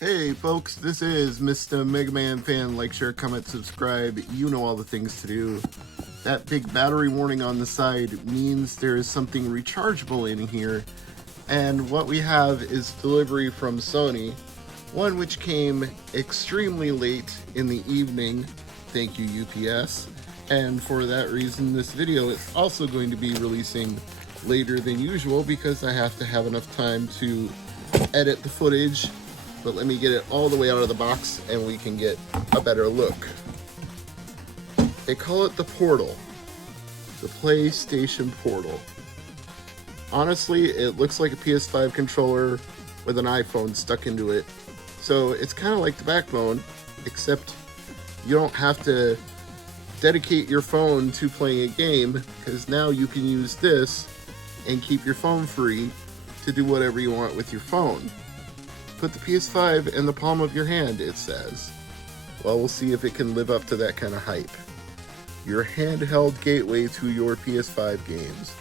Hey folks, this is Mr. MegaManFan. Like, share, comment, subscribe. You know all the things to do. That big battery warning on the side means there is something rechargeable in here. And what we have is delivery from Sony. One which came extremely late in the evening. Thank you, UPS. And for that reason, this video is also going to be releasing later than usual because I have to have enough time to edit the footage. But let me get it all the way out of the box and we can get a better look. They call it the Portal. The PlayStation Portal. Honestly, it looks like a PS5 controller with an iPhone stuck into it. So it's kind of like the Backbone, except you don't have to dedicate your phone to playing a game, because now you can use this and keep your phone free to do whatever you want with your phone. Put the PS5 in the palm of your hand, it says. Well, we'll see if it can live up to that kind of hype. Your handheld gateway to your PS5 games.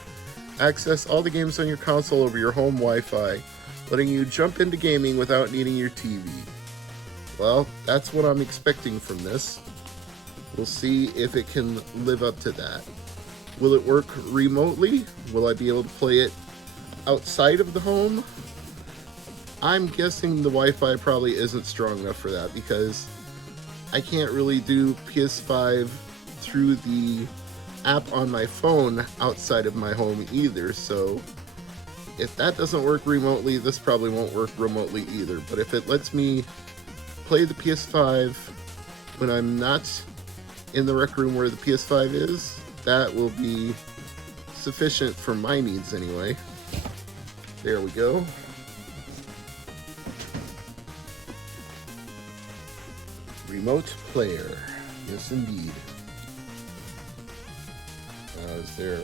Access all the games on your console over your home Wi-Fi, letting you jump into gaming without needing your TV. Well, that's what I'm expecting from this. We'll see if it can live up to that. Will it work remotely? Will I be able to play it outside of the home? I'm guessing the Wi-Fi probably isn't strong enough for that because I can't really do PS5 through the app on my phone outside of my home either. So if that doesn't work remotely, this probably won't work remotely either. But if it lets me play the PS5 when I'm not in the rec room where the PS5 is, that will be sufficient for my needs anyway. There we go. Remote player. Yes, indeed. Is there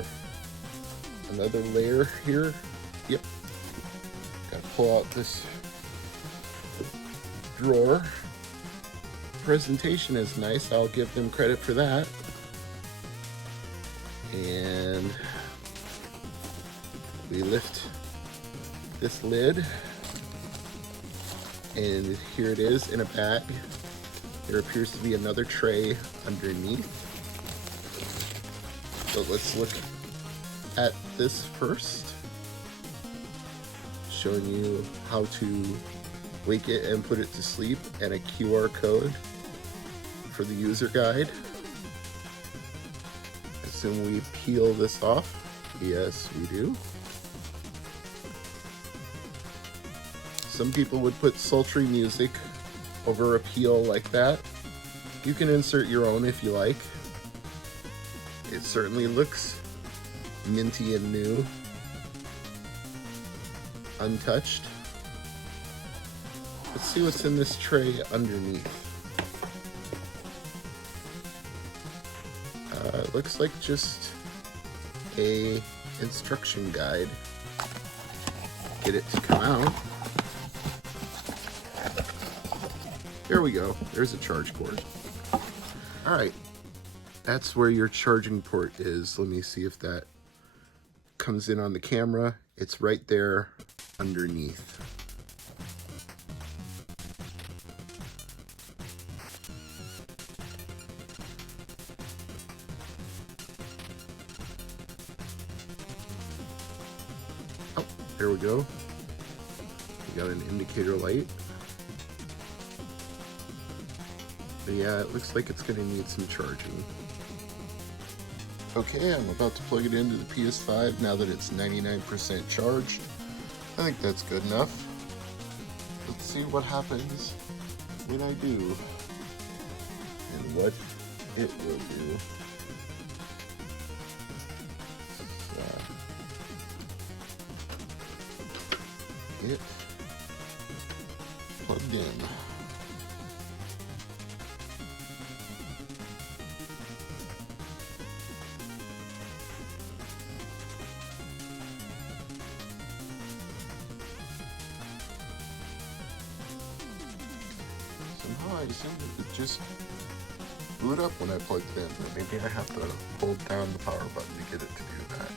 another layer here? Yep. Gotta pull out this drawer. Presentation is nice. I'll give them credit for that. And we lift this lid. And here it is in a bag. There appears to be another tray underneath. So let's look at this first. Showing you how to wake it and put it to sleep, and a QR code for the user guide. Assume we peel this off. Yes, we do. Some people would put sultry music over a peel like that. You can insert your own if you like. It certainly looks minty and new, untouched. Let's see what's in this tray underneath. It looks like just a instruction guide. Get it to come out. There we go. There's a charge cord. All right. That's where your charging port is. Let me see if that comes in on the camera. It's right there underneath. Oh, there we go. We got an indicator light. But yeah, it looks like it's going to need some charging. Okay, I'm about to plug it into the PS5 now that it's 99% charged. I think that's good enough. Let's see what happens when I do and what it will do. It plugged in. Somehow I assumed it would just boot up when I plugged it in, but maybe I have to hold down the power button to get it to do that.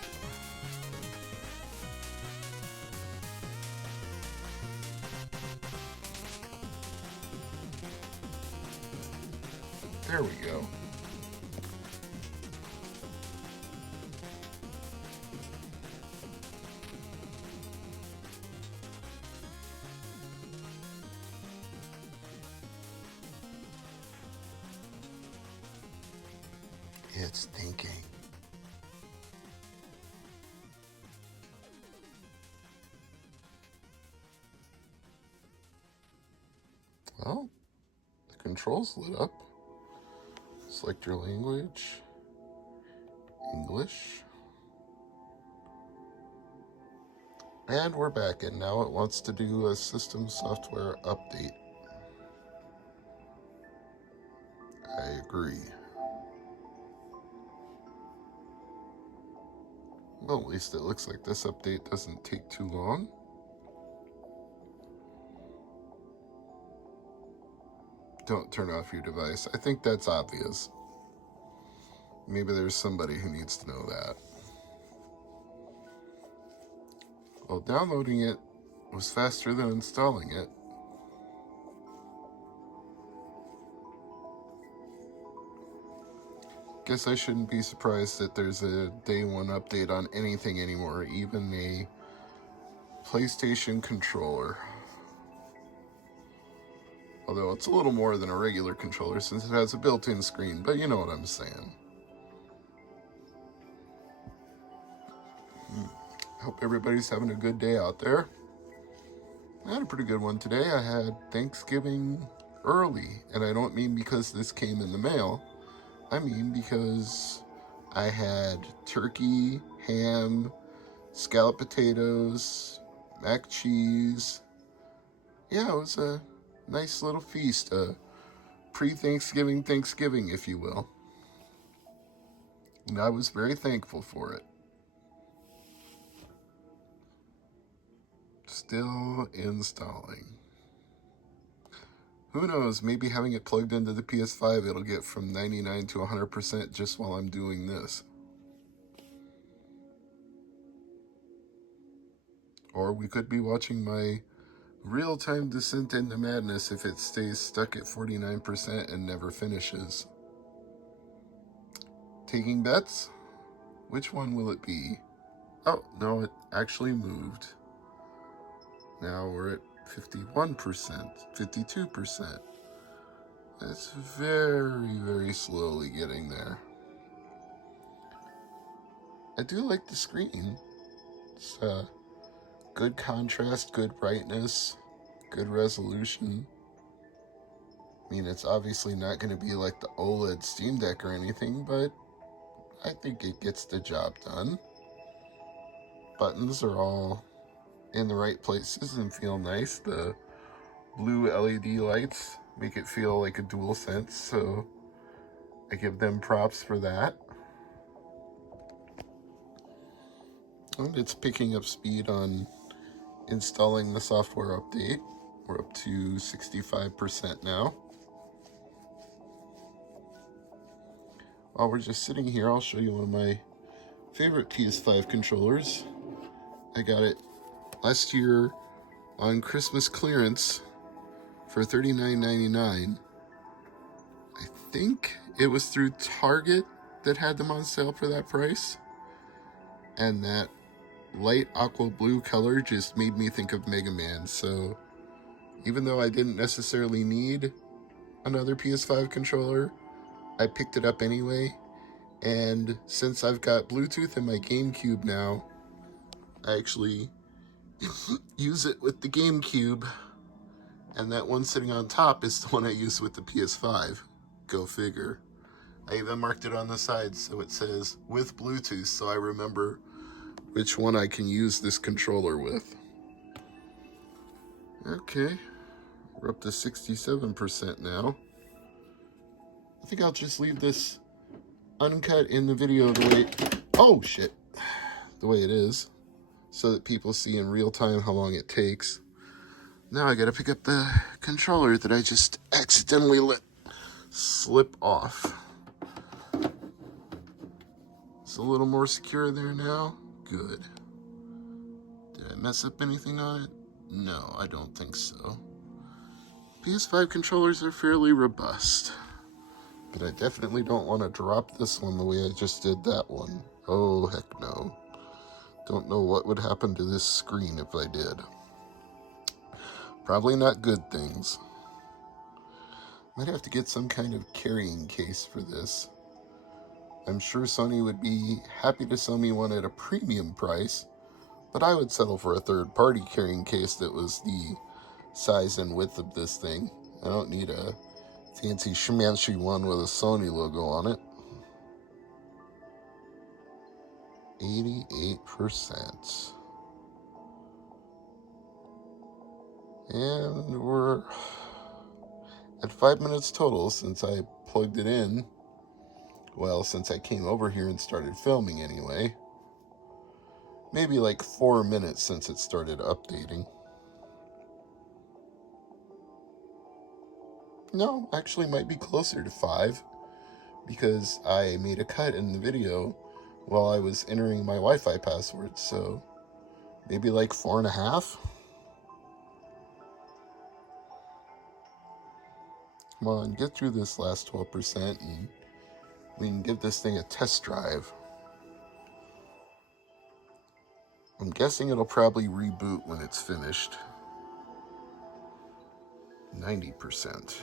There we go. It's thinking. Well, the controls lit up. Select your language. English. And we're back, and now it wants to do a system software update. I agree. Well, at least it looks like this update doesn't take too long. Don't turn off your device. I think that's obvious. Maybe there's somebody who needs to know that. Well, downloading it was faster than installing it. Guess I shouldn't be surprised that there's a day one update on anything anymore, even a PlayStation controller. Although it's a little more than a regular controller since it has a built-in screen, but you know what I'm saying. Hope everybody's having a good day out there. I had a pretty good one today. I had Thanksgiving early, and I don't mean because this came in the mail. I mean because I had turkey, ham, scalloped potatoes, mac cheese. Yeah, it was a nice little feast, a pre-Thanksgiving Thanksgiving, if you will. And I was very thankful for it. Still installing. Who knows, maybe having it plugged into the PS5, it'll get from 99 to 100% just while I'm doing this. Or we could be watching my real-time descent into madness if it stays stuck at 49% and never finishes. Taking bets? Which one will it be? Oh, no, it actually moved. Now we're at 51%, 52%. It's very, very slowly getting there. I do like the screen. It's good contrast, good brightness, good resolution. I mean, it's obviously not going to be like the OLED Steam Deck or anything, but I think it gets the job done. Buttons are all in the right places and feel nice. The blue LED lights make it feel like a DualSense, so I give them props for that. And it's picking up speed on installing the software update. We're up to 65% now. While we're just sitting here, I'll show you one of my favorite PS5 controllers. I got it last year on Christmas clearance for $39.99. I think it was through Target that had them on sale for that price. And that light aqua blue color just made me think of MegaMan. So even though I didn't necessarily need another PS5 controller, I picked it up anyway. And since I've got Bluetooth in my GameCube now, I actually use it with the GameCube. And that one sitting on top is the one I use with the PS5. Go figure. I even marked it on the side so it says with Bluetooth, so I remember which one I can use this controller with. Okay, we're up to 67% now. I think I'll just leave this uncut in the video the way, oh shit, the way it is, so that people see in real time how long it takes. Now I gotta pick up the controller that I just accidentally let slip off. It's a little more secure there now. Good. Did I mess up anything on it? No, I don't think so. PS5 controllers are fairly robust. But I definitely don't want to drop this one the way I just did that one. Oh, heck no. Don't know what would happen to this screen if I did. Probably not good things. Might have to get some kind of carrying case for this. I'm sure Sony would be happy to sell me one at a premium price, but I would settle for a third-party carrying case that was the size and width of this thing. I don't need a fancy schmancy one with a Sony logo on it. 88%. And we're at 5 minutes total since I plugged it in. Well, since I came over here and started filming anyway. Maybe like 4 minutes since it started updating. No, actually might be closer to 5, because I made a cut in the video while I was entering my Wi-Fi password, so maybe like 4.5. Come on, get through this last 12% and we can give this thing a test drive. I'm guessing it'll probably reboot when it's finished. 90%.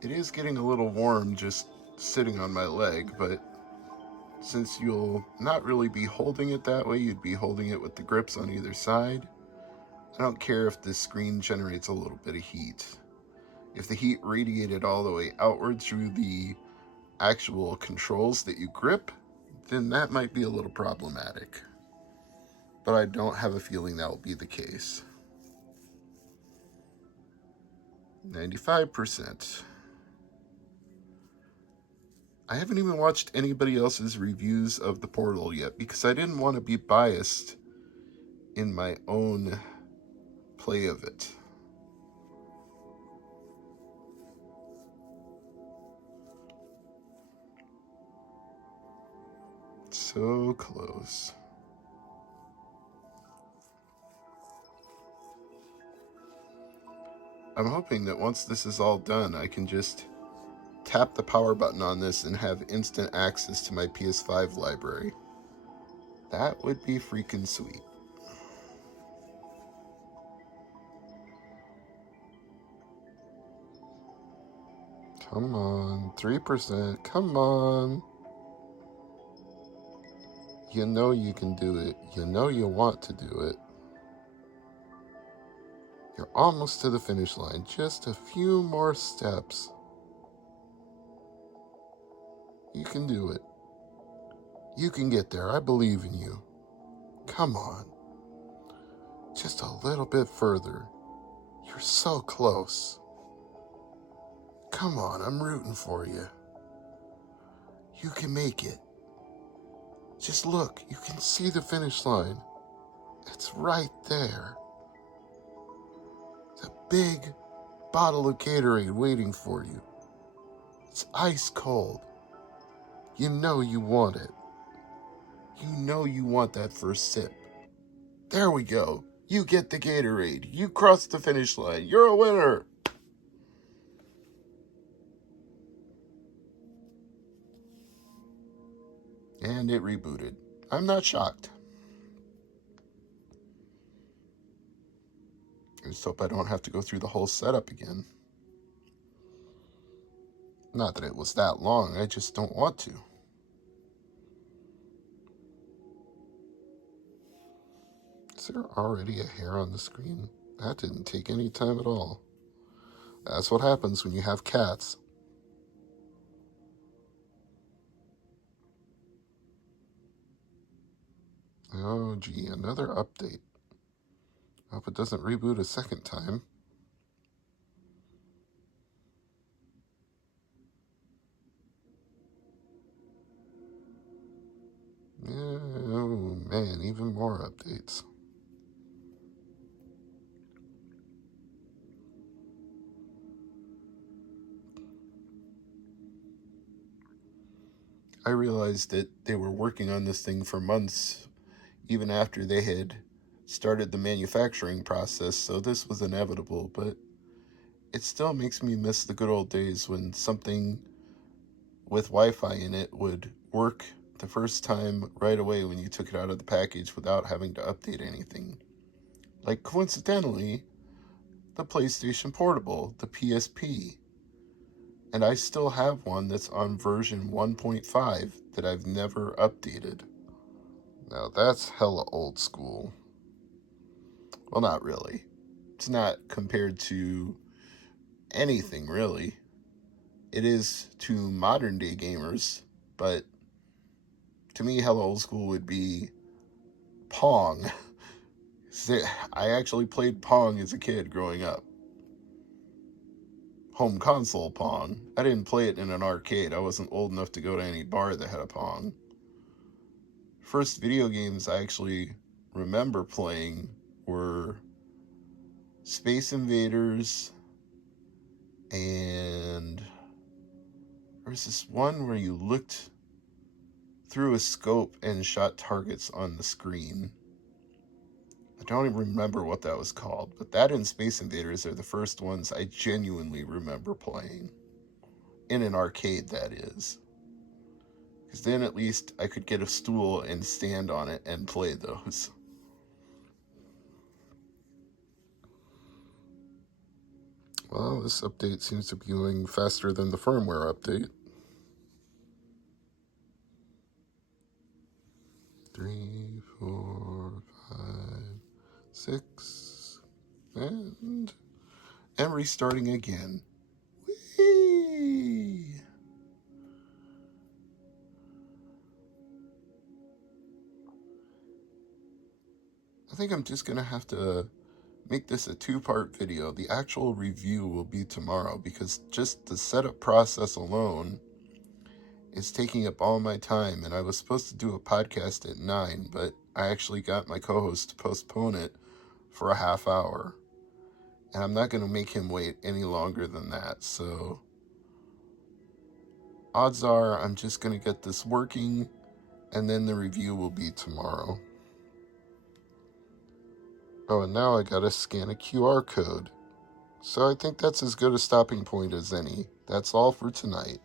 It is getting a little warm just sitting on my leg, but since you'll not really be holding it that way, you'd be holding it with the grips on either side. I don't care if this screen generates a little bit of heat. If the heat radiated all the way outward through the actual controls that you grip, then that might be a little problematic. But I don't have a feeling that will be the case. 95%. I haven't even watched anybody else's reviews of the Portal yet because I didn't want to be biased in my own play of it. So close. I'm hoping that once this is all done, I can just tap the power button on this and have instant access to my PS5 library. That would be freaking sweet. Come on, 3%, come on. You know you can do it. You know you want to do it. You're almost to the finish line. Just a few more steps. You can do it. You can get there. I believe in you. Come on. Just a little bit further. You're so close. Come on, I'm rooting for you. You can make it. Just look, you can see the finish line. It's right there. It's a big bottle of Gatorade waiting for you. It's ice cold. You know you want it. You know you want that first sip. There we go. You get the Gatorade. You cross the finish line. You're a winner. And it rebooted. I'm not shocked. I just hope I don't have to go through the whole setup again. Not that it was that long, I just don't want to. Is there already a hair on the screen? That didn't take any time at all. That's what happens when you have cats. Oh gee, another update. Hope it doesn't reboot a second time. Oh man, even more updates. I realized that they were working on this thing for months, even after they had started the manufacturing process, so this was inevitable, but it still makes me miss the good old days when something with Wi-Fi in it would work the first time right away when you took it out of the package without having to update anything. Like, coincidentally, the PlayStation Portable, the PSP. And I still have one that's on version 1.5 that I've never updated. Now that's hella old school. Well, not really. It's not compared to anything, really. It is to modern day gamers, but to me, hella old school would be Pong. I actually played Pong as a kid growing up. Home console Pong. I didn't play it in an arcade. I wasn't old enough to go to any bar that had a Pong. First video games I actually remember playing were Space Invaders, and there was this one where you looked through a scope and shot targets on the screen. I don't even remember what that was called, but that and Space Invaders are the first ones I genuinely remember playing. In an arcade, that is. Because then at least I could get a stool and stand on it and play those. Well, this update seems to be going faster than the firmware update. 3, 4, 5, 6, and restarting again. Whee! I think I'm just gonna have to make this a 2-part video. The actual review will be tomorrow because just the setup process alone is taking up all my time, and I was supposed to do a podcast at 9, but I actually got my co-host to postpone it for a half hour, and I'm not going to make him wait any longer than that. So odds are I'm just going to get this working, and then the review will be tomorrow. Oh, and now I gotta scan a QR code. So I think that's as good a stopping point as any. That's all for tonight.